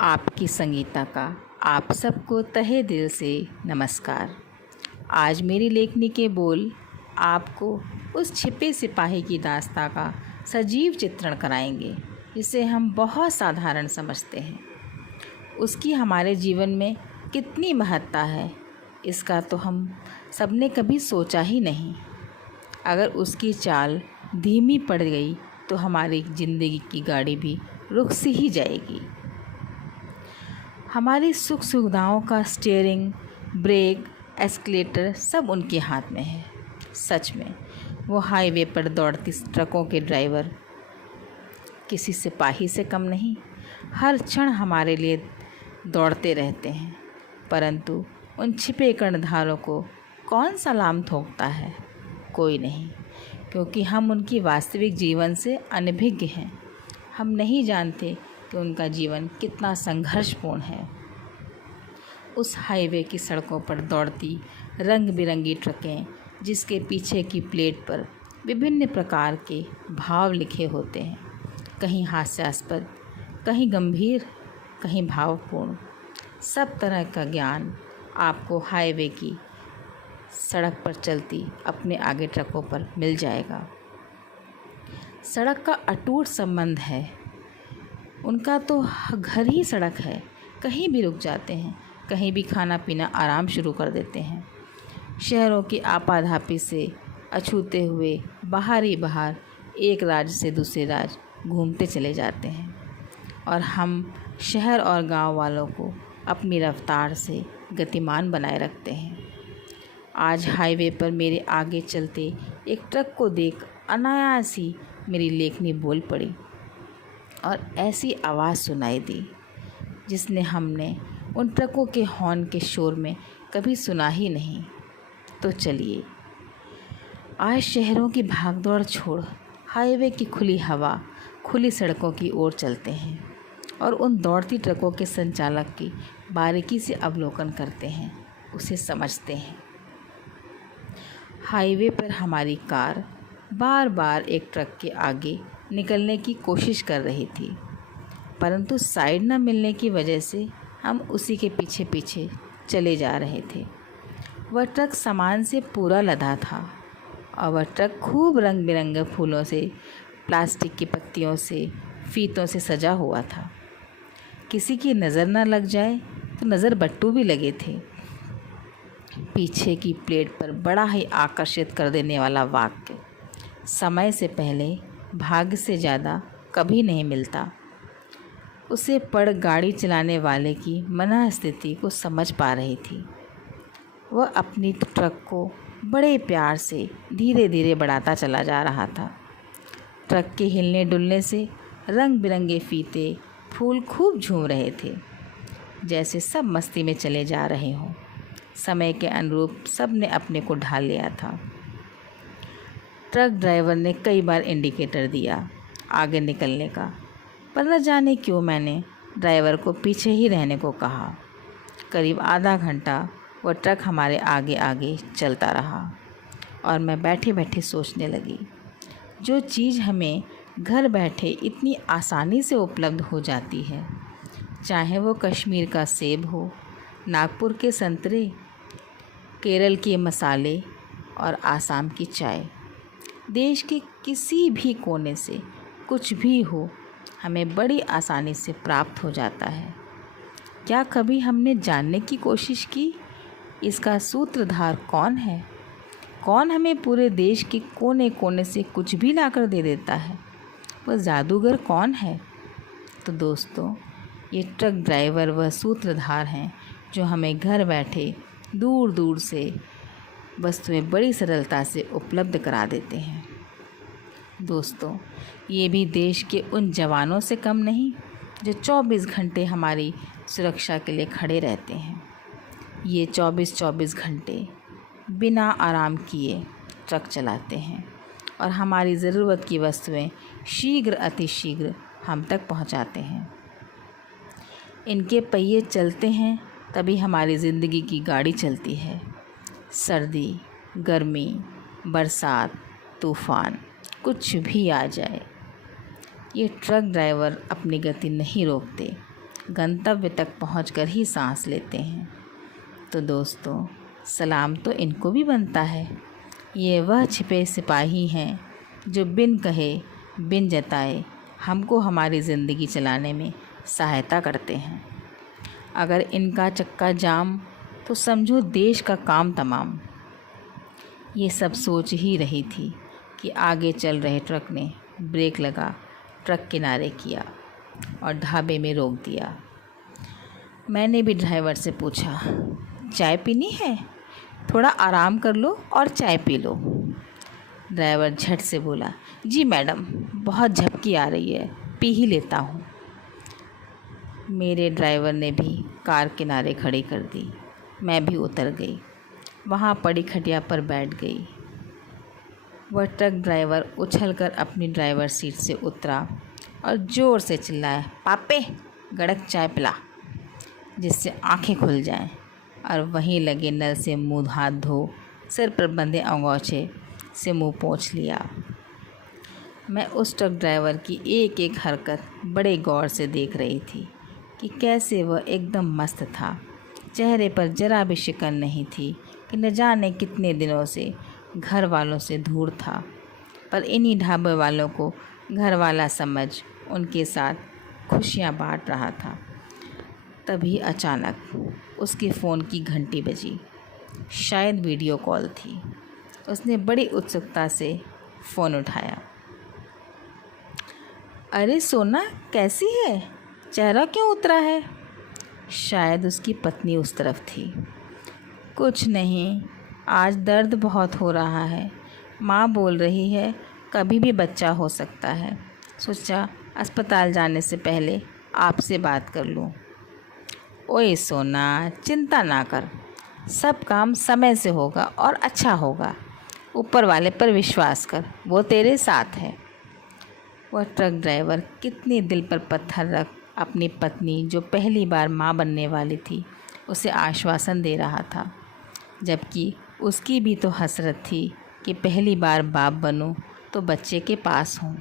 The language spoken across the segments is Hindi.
आपकी संगीता का आप सबको तहे दिल से नमस्कार। आज मेरी लेखनी के बोल आपको उस छिपे सिपाही की दास्तां का सजीव चित्रण कराएंगे जिसे हम बहुत साधारण समझते हैं। उसकी हमारे जीवन में कितनी महत्ता है इसका तो हम सबने कभी सोचा ही नहीं। अगर उसकी चाल धीमी पड़ गई तो हमारी ज़िंदगी की गाड़ी भी रुक सी ही जाएगी। हमारी सुख सुविधाओं का स्टीयरिंग, ब्रेक, एस्केलेटर सब उनके हाथ में है। सच में वो हाईवे पर दौड़ती ट्रकों के ड्राइवर किसी सिपाही से कम नहीं। हर क्षण हमारे लिए दौड़ते रहते हैं, परंतु उन छिपे कर्णधारों को कौन सलाम ठोकता है? कोई नहीं, क्योंकि हम उनकी वास्तविक जीवन से अनभिज्ञ हैं। हम नहीं जानते कि उनका जीवन कितना संघर्षपूर्ण है। उस हाईवे की सड़कों पर दौड़ती रंग बिरंगी ट्रकें, जिसके पीछे की प्लेट पर विभिन्न प्रकार के भाव लिखे होते हैं, कहीं हास्यास्पद, कहीं गंभीर, कहीं भावपूर्ण। सब तरह का ज्ञान आपको हाईवे की सड़क पर चलती अपने आगे ट्रकों पर मिल जाएगा। सड़क का अटूट संबंध है। उनका तो घर ही सड़क है। कहीं भी रुक जाते हैं, कहीं भी खाना पीना आराम शुरू कर देते हैं। शहरों की आपाधापी से अछूते हुए बाहर एक राज्य से दूसरे राज्य घूमते चले जाते हैं, और हम शहर और गांव वालों को अपनी रफ्तार से गतिमान बनाए रखते हैं। आज हाईवे पर मेरे आगे चलते एक ट्रक को देख अनायास ही मेरी लेखनी बोल पड़ी और ऐसी आवाज़ सुनाई दी जिसने हमने उन ट्रकों के हॉर्न के शोर में कभी सुना ही नहीं। तो चलिए आज शहरों की भागदौड़ छोड़ हाईवे की खुली हवा, खुली सड़कों की ओर चलते हैं और उन दौड़ती ट्रकों के संचालक की बारीकी से अवलोकन करते हैं, उसे समझते हैं। हाईवे पर हमारी कार बार बार एक ट्रक के आगे निकलने की कोशिश कर रही थी, परंतु साइड न मिलने की वजह से हम उसी के पीछे पीछे चले जा रहे थे। वह ट्रक सामान से पूरा लदा था और वह ट्रक खूब रंग बिरंगे फूलों से, प्लास्टिक की पत्तियों से, फीतों से सजा हुआ था। किसी की नज़र न लग जाए तो नज़र बट्टू भी लगे थे। पीछे की प्लेट पर बड़ा ही आकर्षित कर देने वाला वाक्य, समय से पहले भाग्य से ज़्यादा कभी नहीं मिलता। उसे पढ़ गाड़ी चलाने वाले की मनःस्थिति को समझ पा रही थी। वह अपनी ट्रक को बड़े प्यार से धीरे धीरे बढ़ाता चला जा रहा था। ट्रक के हिलने डुलने से रंग बिरंगे फीते, फूल खूब झूम रहे थे, जैसे सब मस्ती में चले जा रहे हों। समय के अनुरूप सब ने अपने को ढाल लिया था। ट्रक ड्राइवर ने कई बार इंडिकेटर दिया आगे निकलने का, पर न जाने क्यों मैंने ड्राइवर को पीछे ही रहने को कहा। करीब आधा घंटा वह ट्रक हमारे आगे आगे चलता रहा और मैं बैठे बैठे सोचने लगी, जो चीज़ हमें घर बैठे इतनी आसानी से उपलब्ध हो जाती है, चाहे वो कश्मीर का सेब हो, नागपुर के संतरे, केरल के मसाले और आसाम की चाय, देश के किसी भी कोने से कुछ भी हो, हमें बड़ी आसानी से प्राप्त हो जाता है। क्या कभी हमने जानने की कोशिश की इसका सूत्रधार कौन है? कौन हमें पूरे देश के कोने कोने से कुछ भी लाकर दे देता है? वह जादूगर कौन है? तो दोस्तों, ये ट्रक ड्राइवर वह सूत्रधार हैं जो हमें घर बैठे दूर दूर से वस्तुएं बड़ी सरलता से उपलब्ध करा देते हैं। दोस्तों, ये भी देश के उन जवानों से कम नहीं जो 24 घंटे हमारी सुरक्षा के लिए खड़े रहते हैं। ये 24 घंटे बिना आराम किए ट्रक चलाते हैं और हमारी ज़रूरत की वस्तुएं शीघ्र अतिशीघ्र हम तक पहुंचाते हैं। इनके पहिए चलते हैं तभी हमारी ज़िंदगी की गाड़ी चलती है। सर्दी, गर्मी, बरसात, तूफ़ान, कुछ भी आ जाए, ये ट्रक ड्राइवर अपनी गति नहीं रोकते। गंतव्य तक पहुंचकर ही सांस लेते हैं। तो दोस्तों, सलाम तो इनको भी बनता है। ये वह छिपे सिपाही हैं जो बिन कहे बिन जताए हमको हमारी ज़िंदगी चलाने में सहायता करते हैं। अगर इनका चक्का जाम तो समझो देश का काम तमाम। ये सब सोच ही रही थी कि आगे चल रहे ट्रक ने ब्रेक लगा, ट्रक किनारे किया और ढाबे में रोक दिया। मैंने भी ड्राइवर से पूछा, चाय पीनी है? थोड़ा आराम कर लो और चाय पी लो। ड्राइवर झट से बोला, जी मैडम, बहुत झपकी आ रही है, पी ही लेता हूँ। मेरे ड्राइवर ने भी कार किनारे खड़ी कर दी। मैं भी उतर गई, वहाँ पड़ी खटिया पर बैठ गई। वह ट्रक ड्राइवर उछलकर अपनी ड्राइवर सीट से उतरा और ज़ोर से चिल्लाया, पापे गड़क चाय पिला, जिससे आंखें खुल जाएं। और वहीं लगे नल से मुँह हाथ धो, सिर पर बंधे अंगोछे से मुँह पोंछ लिया। मैं उस ट्रक ड्राइवर की एक एक हरकत बड़े गौर से देख रही थी कि कैसे वह एकदम मस्त था। चेहरे पर जरा भी शिकन नहीं थी कि न जाने कितने दिनों से घर वालों से दूर था, पर इन्हीं ढाबे वालों को घर वाला समझ उनके साथ खुशियाँ बांट रहा था। तभी अचानक उसके फ़ोन की घंटी बजी। शायद वीडियो कॉल थी। उसने बड़ी उत्सुकता से फ़ोन उठाया। अरे सोना, कैसी है? चेहरा क्यों उतरा है? शायद उसकी पत्नी उस तरफ थी। कुछ नहीं, आज दर्द बहुत हो रहा है। माँ बोल रही है कभी भी बच्चा हो सकता है। सोचा अस्पताल जाने से पहले आपसे बात कर लूँ। ओए सोना, चिंता ना कर, सब काम समय से होगा और अच्छा होगा। ऊपर वाले पर विश्वास कर, वो तेरे साथ है। वह ट्रक ड्राइवर कितनी दिल पर पत्थर रख अपनी पत्नी, जो पहली बार माँ बनने वाली थी, उसे आश्वासन दे रहा था, जबकि उसकी भी तो हसरत थी कि पहली बार बाप बनूं तो बच्चे के पास हूँ।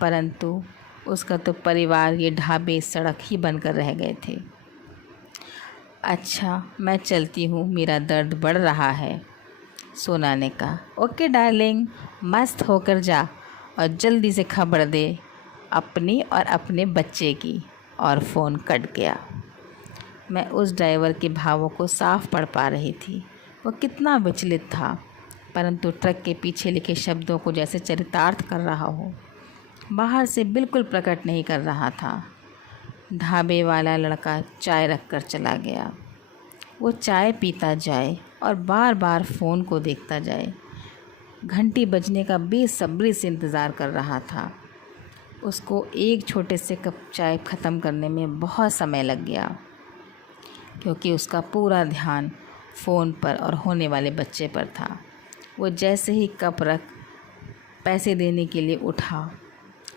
परंतु उसका तो परिवार ये ढाबे सड़क ही बनकर रह गए थे। अच्छा, मैं चलती हूँ, मेरा दर्द बढ़ रहा है, सोना ने कहा। ओके डार्लिंग, मस्त होकर जा और जल्दी से खबर दे अपनी और अपने बच्चे की। और फ़ोन कट गया। मैं उस ड्राइवर के भावों को साफ पढ़ पा रही थी। वह कितना विचलित था, परंतु ट्रक के पीछे लिखे शब्दों को जैसे चरितार्थ कर रहा हो, बाहर से बिल्कुल प्रकट नहीं कर रहा था। ढाबे वाला लड़का चाय रख कर चला गया। वो चाय पीता जाए और बार बार फ़ोन को देखता जाए। घंटी बजने का बेसब्री से इंतज़ार कर रहा था। उसको एक छोटे से कप चाय ख़त्म करने में बहुत समय लग गया, क्योंकि उसका पूरा ध्यान फ़ोन पर और होने वाले बच्चे पर था। वो जैसे ही कप रख पैसे देने के लिए उठा,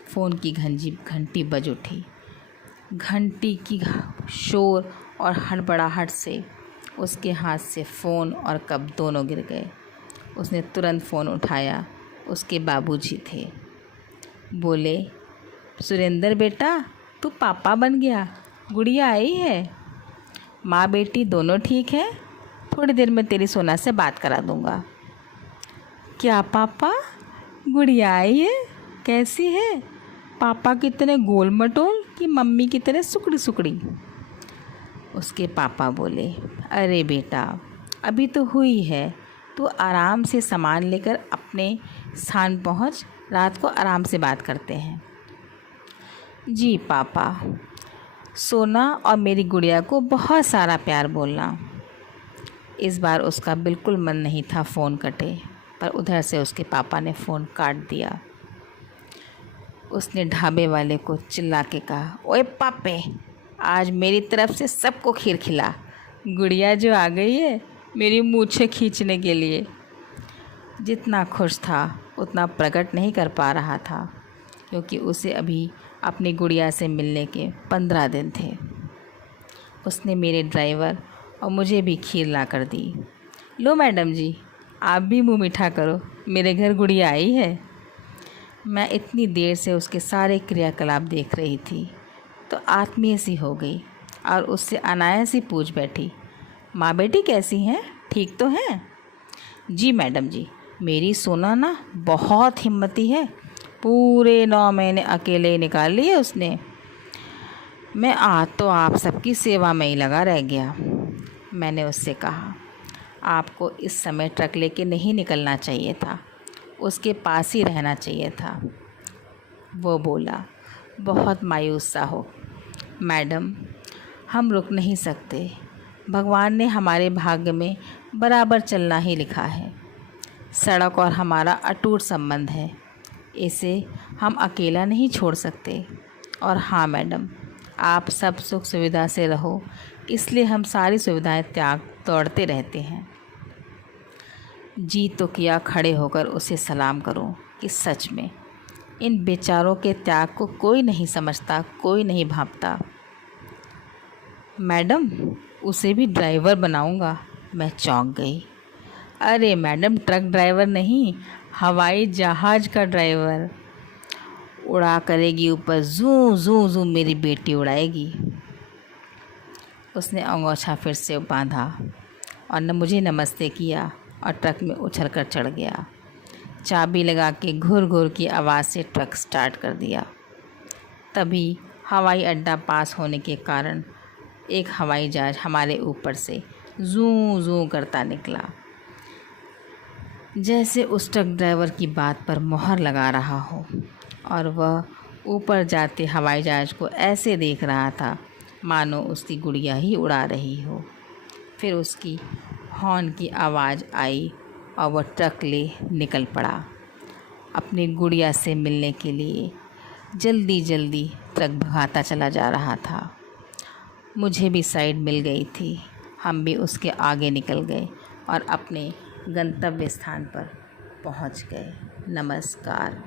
फ़ोन की घंटी बज उठी। घंटी की शोर और हड़बड़ाहट से उसके हाथ से फ़ोन और कप दोनों गिर गए। उसने तुरंत फ़ोन उठाया। उसके बाबूजी थे। बोले, सुरेंद्र बेटा, तू पापा बन गया, गुड़िया आई है। माँ बेटी दोनों ठीक है, थोड़ी देर में तेरी सोना से बात करा दूँगा। क्या पापा, गुड़िया आई है? कैसी है? पापा की तरह गोल मटोल कि मम्मी की तरह सुकड़ी सुकड़ी? उसके पापा बोले, अरे बेटा, अभी तो हुई है, तू आराम से सामान लेकर अपने स्थान पहुँच, रात को आराम से बात करते हैं। जी पापा। सोना और मेरी गुड़िया को बहुत सारा प्यार बोलना। इस बार उसका बिल्कुल मन नहीं था फ़ोन कटे, पर उधर से उसके पापा ने फ़ोन काट दिया। उसने ढाबे वाले को चिल्ला के कहा, ओए पापे, आज मेरी तरफ से सबको खीर खिला। गुड़िया जो आ गई है मेरी मूछें खींचने के लिए। जितना खुश था उतना प्रकट नहीं कर पा रहा था, क्योंकि उसे अभी अपनी गुड़िया से मिलने के 15 दिन थे। उसने मेरे ड्राइवर और मुझे भी खीर ला कर दी। लो मैडम जी, आप भी मुँह मीठा करो, मेरे घर गुड़िया आई है। मैं इतनी देर से उसके सारे क्रियाकलाप देख रही थी। तो आत्मीय सी हो गई और उससे अनायास ही पूछ बैठी, माँ बेटी कैसी हैं, ठीक तो हैं? जी मैडम जी, मेरी सोना ना बहुत हिम्मती है, पूरे 9 महीने अकेले ही निकाल लिए उसने। मैं आज तो आप सबकी सेवा में ही लगा रह गया। मैंने उससे कहा, आपको इस समय ट्रक लेके नहीं निकलना चाहिए था, उसके पास ही रहना चाहिए था। वो बोला बहुत मायूस सा हो, मैडम हम रुक नहीं सकते, भगवान ने हमारे भाग्य में बराबर चलना ही लिखा है। सड़क और हमारा अटूट संबंध है, इसे हम अकेला नहीं छोड़ सकते। और हाँ मैडम, आप सब सुख सुविधा से रहो, इसलिए हम सारी सुविधाएं त्याग दौड़ते रहते हैं। जी तो किया खड़े होकर उसे सलाम करूं कि सच में इन बेचारों के त्याग को कोई नहीं समझता, कोई नहीं भांपता। मैडम उसे भी ड्राइवर बनाऊंगा। मैं चौंक गई। अरे मैडम, ट्रक ड्राइवर नहीं, हवाई जहाज़ का ड्राइवर। उड़ा करेगी ऊपर, जू जू जू मेरी बेटी उड़ाएगी। उसने अंगोछा फिर से बांधा और मुझे नमस्ते किया और ट्रक में उछल कर चढ़ गया। चाबी लगा के घुर घुर की आवाज़ से ट्रक स्टार्ट कर दिया। तभी हवाई अड्डा पास होने के कारण एक हवाई जहाज़ हमारे ऊपर से जू जू करता निकला, जैसे उस ट्रक ड्राइवर की बात पर मोहर लगा रहा हो, और वह ऊपर जाते हवाई जहाज़ को ऐसे देख रहा था मानो उसकी गुड़िया ही उड़ा रही हो। फिर उसकी हॉर्न की आवाज़ आई और वह ट्रक ले निकल पड़ा अपनी गुड़िया से मिलने के लिए। जल्दी जल्दी ट्रक भगाता चला जा रहा था। मुझे भी साइड मिल गई थी। हम भी उसके आगे निकल गए और अपने गंतव्य स्थान पर पहुंच गए। नमस्कार।